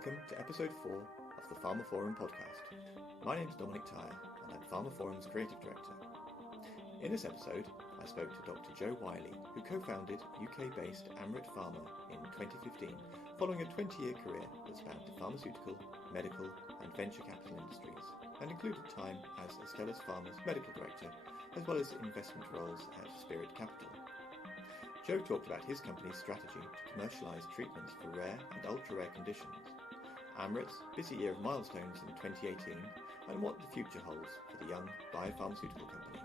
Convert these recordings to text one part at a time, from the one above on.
Welcome to episode 4 of the pharmaphorum podcast. My name is Dominic Tyre and I'm pharmaphorum's creative director. In this episode, I spoke to Dr Joe Wiley, who co-founded UK-based Amryt Pharma in 2015, following a 20-year career that spanned the pharmaceutical, medical and venture capital industries, and included time as Astellas Pharma's medical director, as well as investment roles at Spirit Capital. Joe talked about his company's strategy to commercialise treatments for rare and ultra-rare conditions, Amryt's busy year of milestones in 2018, and what the future holds for the young biopharmaceutical company.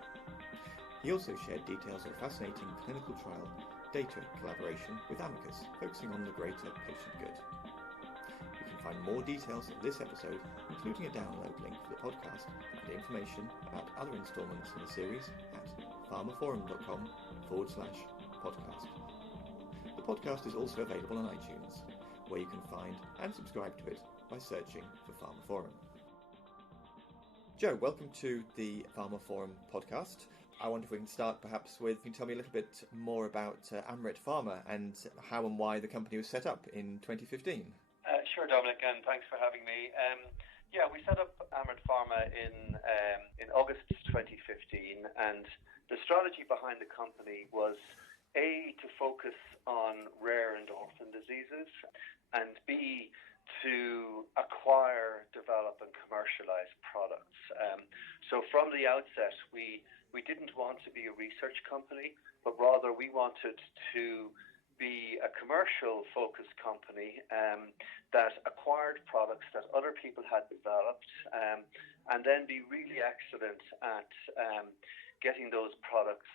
He also shared details of a fascinating clinical trial data collaboration with Amicus, focusing on the greater patient good. You can find more details of this episode, including a download link for the podcast and information about other instalments in the series at pharmaphorum.com/podcast. The podcast is also available on iTunes, where you can find and subscribe to it by searching for pharmaphorum. Joe, welcome to the pharmaphorum podcast. I wonder if we can start perhaps with, you can tell me a little bit more about Amryt Pharma and how and why the company was set up in 2015. Sure, Dominic, and thanks for having me. We set up Amryt Pharma in August 2015, and the strategy behind the company was A, to focus on rare and orphan diseases, and B, to acquire, develop and commercialize products. So from the outset, we didn't want to be a research company, but rather we wanted to be a commercial-focused company that acquired products that other people had developed, and then be really excellent at getting those products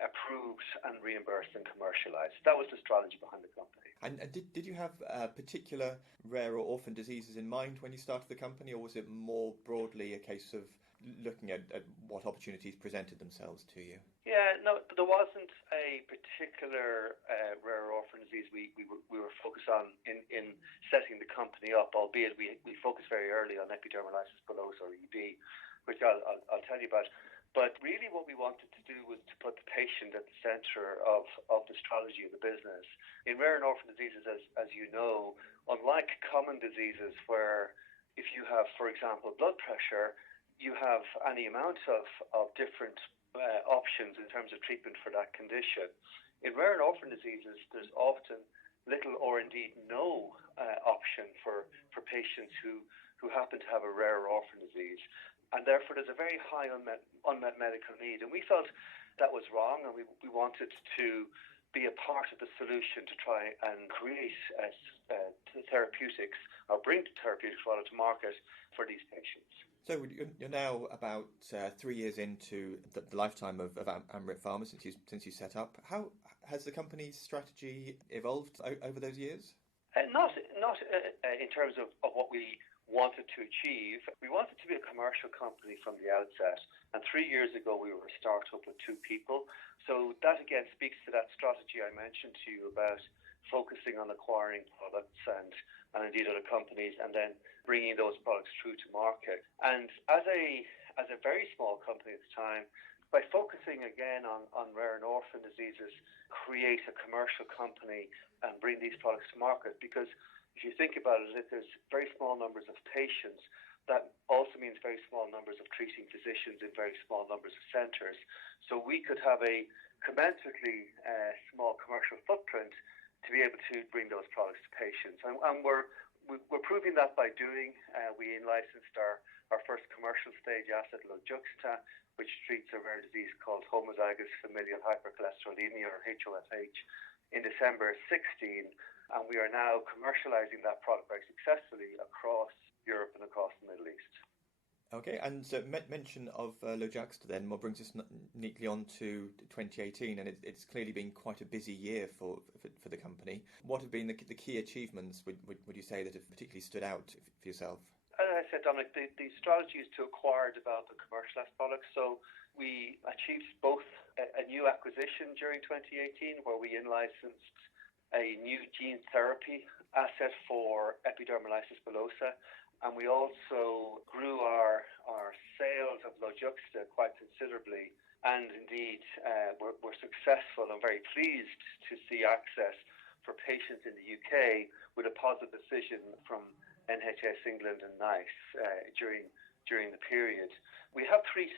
approved and reimbursed and commercialized. That was the strategy behind the company. And did you have particular rare or orphan diseases in mind when you started the company, or was it more broadly a case of looking at what opportunities presented themselves to you? Yeah, no, there wasn't a particular rare orphan disease we were focused on in setting the company up, albeit we focused very early on epidermolysis bullosa, or EB, which I'll tell you about. But really what we wanted to do was to put the patient at the centre of the strategy of the business. In rare and orphan diseases, as you know, unlike common diseases where if you have, for example, blood pressure, you have any amount of different options in terms of treatment for that condition. In rare and orphan diseases, there's often little or indeed no option for patients who happen to have a rare or orphan disease. And therefore, there's a very high unmet medical need. And we felt that was wrong, and we wanted to be a part of the solution to try and create therapeutics, or bring therapeutics rather to market for these patients. So you're now about 3 years into the lifetime of Amryt Pharma since you set up. How has the company's strategy evolved over those years? Not in terms of what we wanted to achieve. We wanted to be a commercial company from the outset, and 3 years ago we were a startup with 2 people. So that again speaks to that strategy I mentioned to you about focusing on acquiring products and indeed other companies, and then bringing those products through to market. And as a very small company at the time, by focusing again on rare and orphan diseases, create a commercial company and bring these products to market. Because if you think about it, if there's very small numbers of patients, that also means very small numbers of treating physicians in very small numbers of centres. So we could have a commensurately small commercial footprint to be able to bring those products to patients. And we're proving that by doing. We in-licensed our first commercial stage asset, Lojuxta, which treats a rare disease called homozygous familial hypercholesterolemia, or HoFH, in December 2016. And we are now commercializing that product very successfully across Europe and across the Middle East. Okay, and so mention of Lojuxta then brings us neatly on to 2018, and it's clearly been quite a busy year for the company. What have been the key achievements, would you say, that have particularly stood out for yourself? As I said, Dominic, the strategy is to acquire, develop and commercialize products. So we achieved both a new acquisition during 2018, where we in-licensed a new gene therapy asset for epidermolysis bullosa, and we also grew our sales of Lojuxta quite considerably, and indeed we're successful and very pleased to see access for patients in the UK with a positive decision from NHS England and NICE during the period. We have three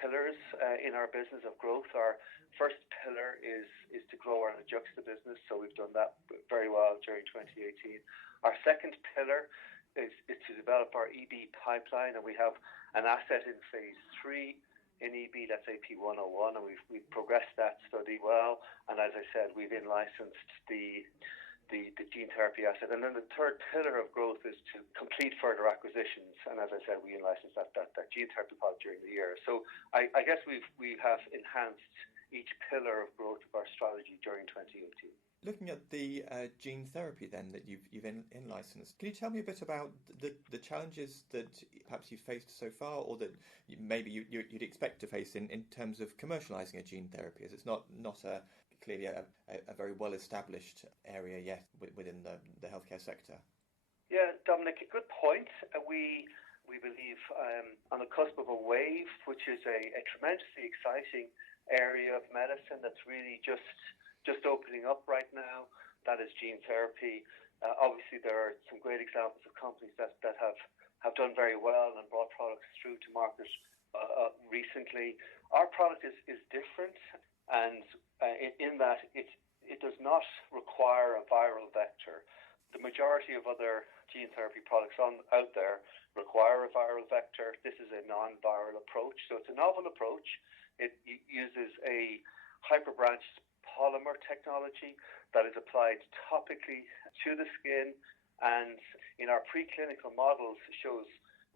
pillars in our business of growth. Our first pillar is to grow our Lojuxta business, so we've done that very well during 2018. Our second pillar is to develop our EB pipeline, and we have an asset in phase 3 in EB, that's AP101, and we've progressed that study well. And as I said, we've in-licensed the gene therapy asset. And then the third pillar of growth is to complete further acquisitions. And as I said, we in-licensed that gene therapy product during the year. So I guess we have enhanced each pillar of growth of our strategy during 2018. Looking at the gene therapy then that you've in-licensed, can you tell me a bit about the challenges that perhaps you've faced so far, or that maybe you'd expect to face in terms of commercialising a gene therapy, as it's not clearly a very well-established area yet within the healthcare sector? Yeah, Dominic, good point. We believe on the cusp of a wave, which is a tremendously exciting area of medicine that's really just opening up right now. That is gene therapy. Obviously, there are some great examples of companies that have done very well and brought products through to market recently. Our product is different, and in that it does not require a viral vector. The majority of other gene therapy products out there require a viral vector. This is a non-viral approach, so it's a novel approach. It uses a hyperbranched polymer technology that is applied topically to the skin, and in our preclinical models shows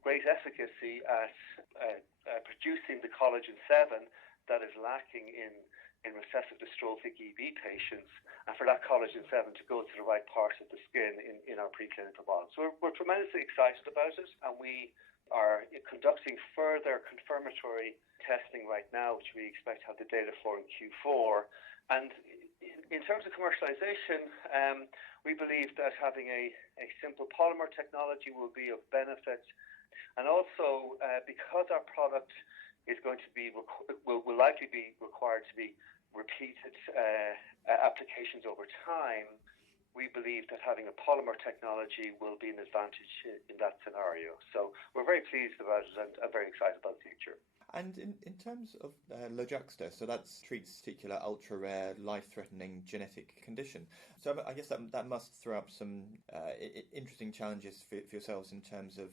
great efficacy at producing the collagen 7 that is lacking in recessive dystrophic EB patients, and for that collagen 7 to go to the right parts of the skin in our preclinical models. So we're tremendously excited about it, and we are conducting further confirmatory testing right now, which we expect to have the data for in Q4. And in terms of commercialization, we believe that having a simple polymer technology will be of benefit. And also, because our product is going to be will likely be required to be repeated applications over time, we believe that having a polymer technology will be an advantage in that scenario. So we're very pleased about it and very excited about the future. And in terms of Lojuxta, so that treats particular ultra-rare, life-threatening genetic condition. So I guess that must throw up some interesting challenges for yourselves in terms of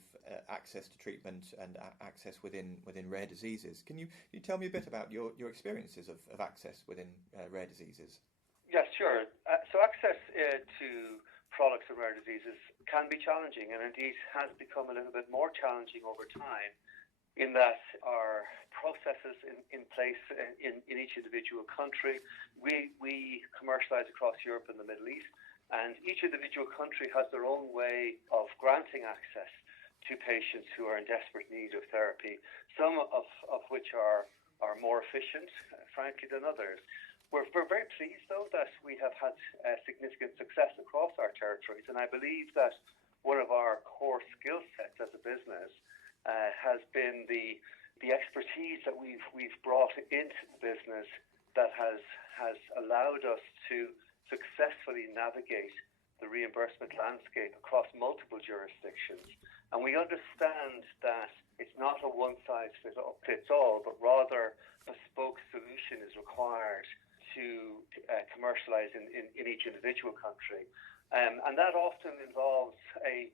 access to treatment and access within rare diseases. Can you tell me a bit about your experiences of access within rare diseases? Yes, sure. So access to products in rare diseases can be challenging, and indeed has become a little bit more challenging over time, in that our processes in place in each individual country. We commercialize across Europe and the Middle East, and each individual country has their own way of granting access to patients who are in desperate need of therapy, some of which are more efficient, frankly, than others. We're very pleased, though, that we have had significant success across our territories, and I believe that one of our core skill sets as a business has been the expertise that we've brought into the business that has allowed us to successfully navigate the reimbursement landscape across multiple jurisdictions. And we understand that it's not a one-size-fits-all, but rather a bespoke solution is required to commercialize in each individual country. And that often involves a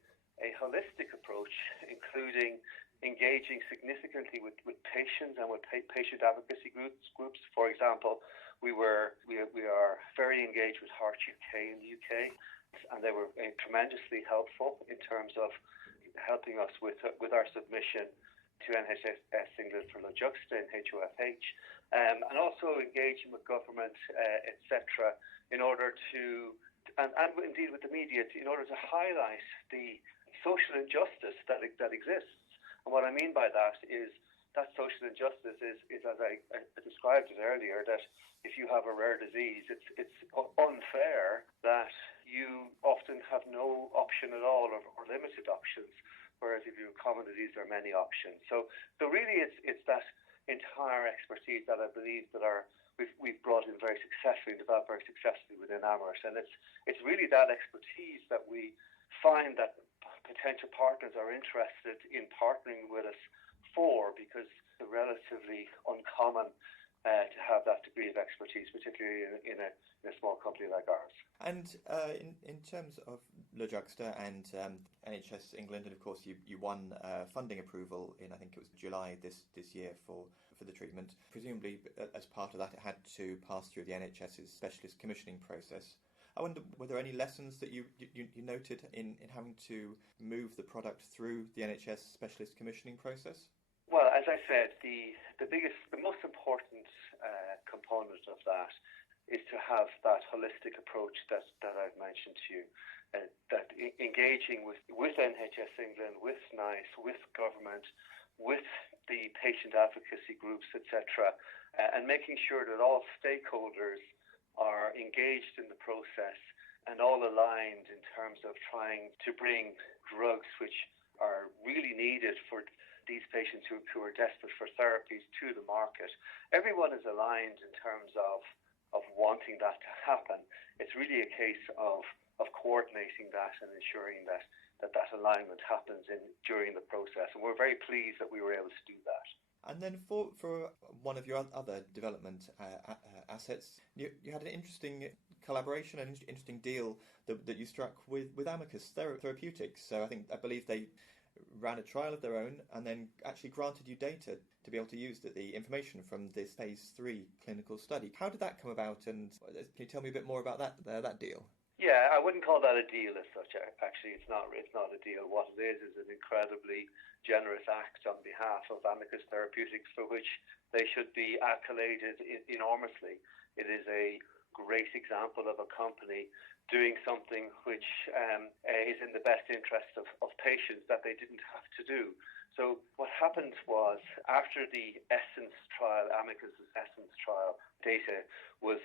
holistic approach, including engaging significantly with patients and with patient advocacy groups. For example, we are very engaged with Heart UK in the UK, and they were tremendously helpful in terms of helping us with our submission to NHS England for Lojuxta and HoFH, and also engaging with government, etc., in order to, and indeed with the media, in order to highlight the social injustice that exists. And what I mean by that is that social injustice is as I described it earlier, that if you have a rare disease, it's unfair that you often have no option at all or limited options, whereas if you have a common disease, there are many options. So really it's that entire expertise that I believe that our we've brought in very successfully, developed very successfully within Amryt. And it's really that expertise that we find that potential partners are interested in partnering with us for, because it's relatively uncommon to have that degree of expertise, particularly in a small company like ours. And in terms of Le Juxta and NHS England, and of course you won funding approval in, I think it was July this year for the treatment. Presumably as part of that it had to pass through the NHS's specialist commissioning process. I wonder, were there any lessons that you noted in having to move the product through the NHS specialist commissioning process? Well, as I said, the most important component of that is to have that holistic approach that I've mentioned to you, that engaging with NHS England, with NICE, with government, with the patient advocacy groups, etc., and making sure that all stakeholders are engaged in the process and all aligned in terms of trying to bring drugs which are really needed for these patients who are desperate for therapies to the market. Everyone is aligned in terms of wanting that to happen. It's really a case of coordinating that and ensuring that alignment happens during the process. And we're very pleased that we were able to do that. And then for one of your other development assets, you had an interesting collaboration, an interesting deal that you struck with amicus therapeutics. So I believe they ran a trial of their own and then actually granted you data to be able to use the information from this phase 3 clinical study. How did that come about, and can you tell me a bit more about that deal? Yeah, I wouldn't call that a deal as such. Actually, it's not a deal. What it is an incredibly generous act on behalf of Amicus Therapeutics, for which they should be accoladed enormously. It is a great example of a company doing something which is in the best interest of patients that they didn't have to do. So what happened was, after the Essence trial, Amicus' Essence trial data was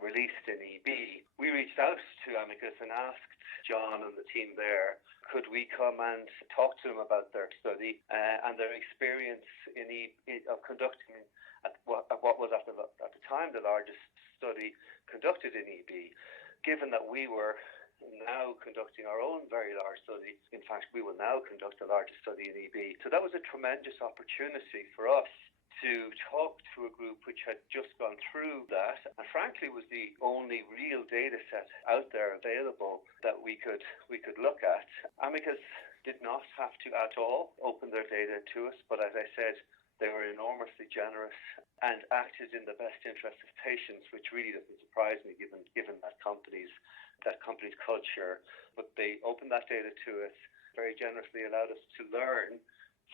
released in EB, we reached out to Amicus and asked John and the team there, could we come and talk to them about their study and their experience of conducting what was at the time the largest study conducted in EB, given that we were now conducting our own very large study. In fact, we will now conduct the largest study in EB. So that was a tremendous opportunity for us to talk to a group which had just gone through that, and frankly was the only real data set out there available that we could look at. Amicus did not have to at all open their data to us, but as I said, they were enormously generous and acted in the best interest of patients, which really doesn't surprise me given that company's culture. But they opened that data to us, very generously allowed us to learn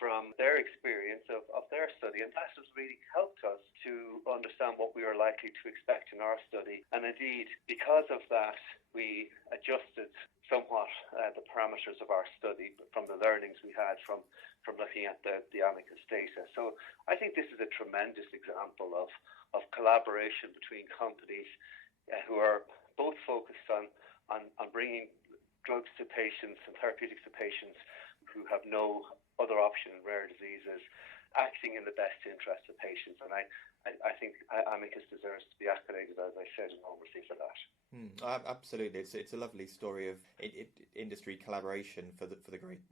from their experience of their study, and that has really helped us to understand what we are likely to expect in our study. And indeed, because of that, we adjusted somewhat the parameters of our study from the learnings we had from looking at the amicus data. So I think this is a tremendous example of collaboration between companies who are both focused on bringing drugs to patients and therapeutics to patients who have no other option in rare diseases, acting in the best interest of patients. And I think amicus deserves to be accoladed, as I said, enormously for that. Absolutely, it's a lovely story of industry collaboration for the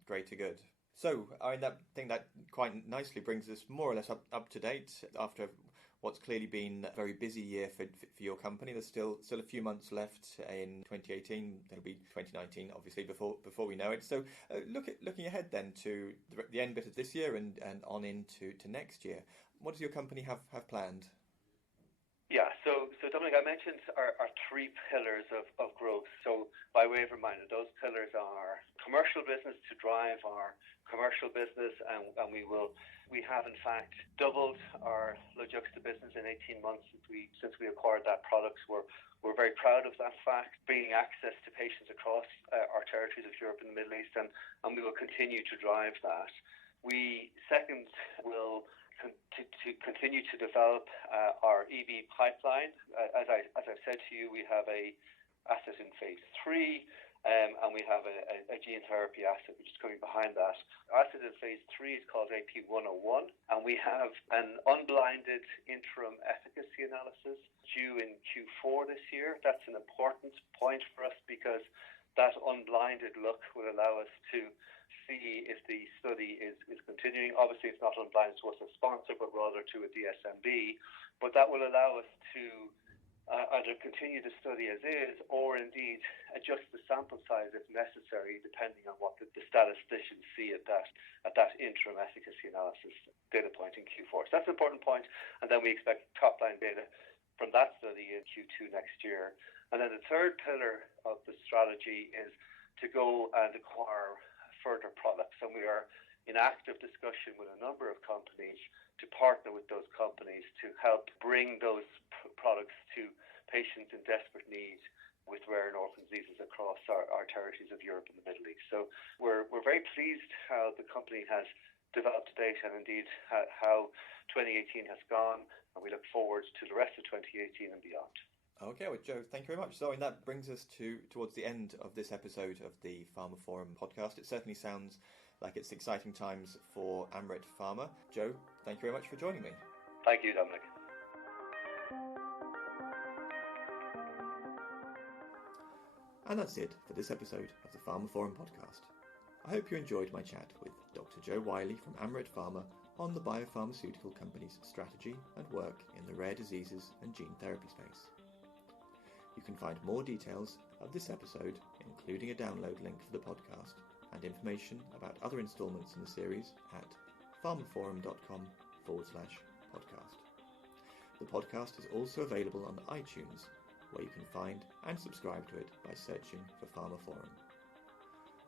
greater good. So I think that quite nicely brings us more or less up to date after what's clearly been a very busy year for your company. There's still a few months left in 2018. There'll be 2019, obviously, before we know it. So looking ahead then to the end bit of this year and on into next year, what does your company have planned? Yeah, so Dominic, I mentioned our three pillars of growth. So by way of reminder, those pillars are commercial business to drive our commercial business, and we have in fact doubled our Le Juxta business in 18 months since we acquired that product. We're very proud of that fact, bringing access to patients across our territories of Europe and the Middle East, and we will continue to drive that. We second will to continue to develop our EB pipeline. As I've said to you, we have a asset in phase 3, and we have a gene therapy asset which is coming behind that. Our asset in phase 3 is called AP101, and we have an unblinded interim efficacy analysis due in Q4 this year. That's an important point for us because that unblinded look will allow us to see if the study is continuing. Obviously, it's not unblinded to us as sponsor, but rather to a DSMB. But that will allow us to either continue the study as is, or indeed adjust the sample size if necessary, depending on what the statisticians see at that interim efficacy analysis data point in Q4. So that's an important point. And then we expect top-line data from that study in Q2 next year. And then the third pillar of the strategy is to go and acquire further products. And we are in active discussion with a number of companies to partner with those companies to help bring those products to patients in desperate need with rare and orphan diseases across our territories of Europe and the Middle East. So we're very pleased how the company has developed to date, and indeed how 2018 has gone, and we look forward to the rest of 2018 and beyond. Okay, well, Joe, thank you very much. So, and that brings us towards the end of this episode of the pharmaphorum podcast. It certainly sounds like it's exciting times for Amryt Pharma. Joe, thank you very much for joining me. Thank you, Dominic. And that's it for this episode of the pharmaphorum podcast. I hope you enjoyed my chat with Dr. Joe Wiley from Amryt Pharma on the biopharmaceutical company's strategy and work in the rare diseases and gene therapy space. You can find more details of this episode, including a download link for the podcast, and information about other instalments in the series at pharmaphorum.com/podcast. The podcast is also available on iTunes, where you can find and subscribe to it by searching for pharmaphorum.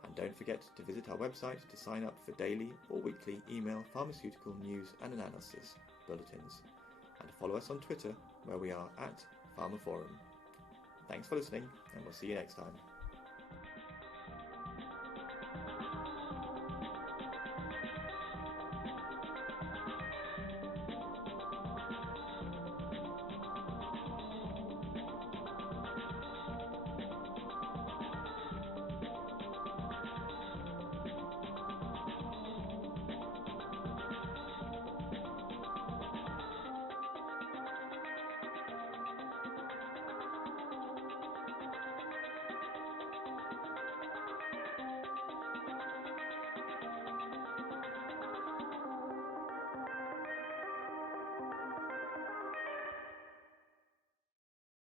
And don't forget to visit our website to sign up for daily or weekly email pharmaceutical news and analysis bulletins, and follow us on Twitter, where we are at pharmaphorum. Thanks for listening, and we'll see you next time.